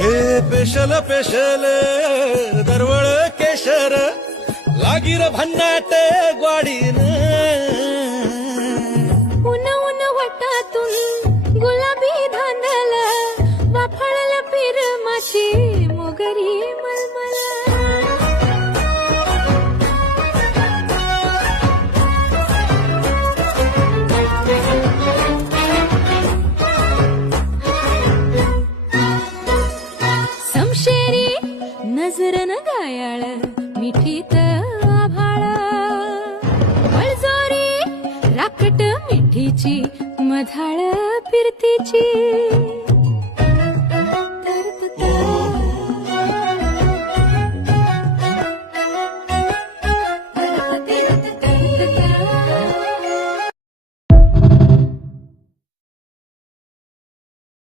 हे special special दरवळ केशर लागीर भन्नाट ग्वाडीन उन उन वटातून गुलाबी धांदल वाफाळल पिरमाची मोगरी मलमल समशेरी नजरन गायाळ मिठीत आभाळ बळजोरी राकट मिठीची मधाळ फिरतीची